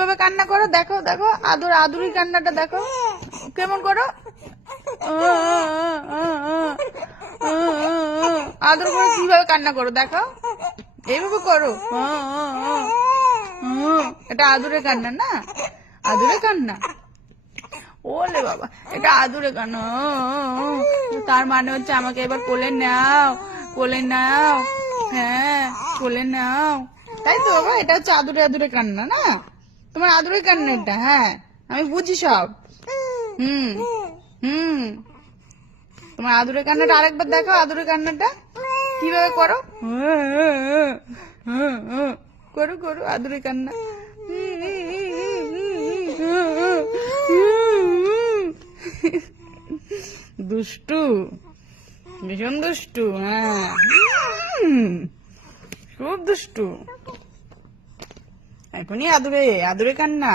কিভাবে কান্না করো দেখো দেখো, আদুরি কান্নাটা দেখো কেমন করো। আদর করে কিভাবে কান্না করো দেখো, এইভাবে করো। এটা আদুরে কান্না না, আদুরে কান্না। ওলে বাবা, এটা আদুরে কান্না। তার মানে হচ্ছে আমাকে এবার কোলে নাও, কোলে নাও। হ্যাঁ, কোলে নাও, তাই তো বাবা? এটা হচ্ছে আদুরে আদুরে কান্না না, তোমার আদুরে কান্না এটা। হ্যাঁ, আমি বুঝি সব। হুম হুম তোমার আদুরে কান্নাটা আরেকবার দেখো, আদুরে কান্নাটা কিভাবে করো। করো করো আদুরে কান্না। দুষ্টু, ভীষণ দুষ্টু। হ্যাঁ, খুব দুষ্টু। এখনই আদুরে আদুরে কান্না।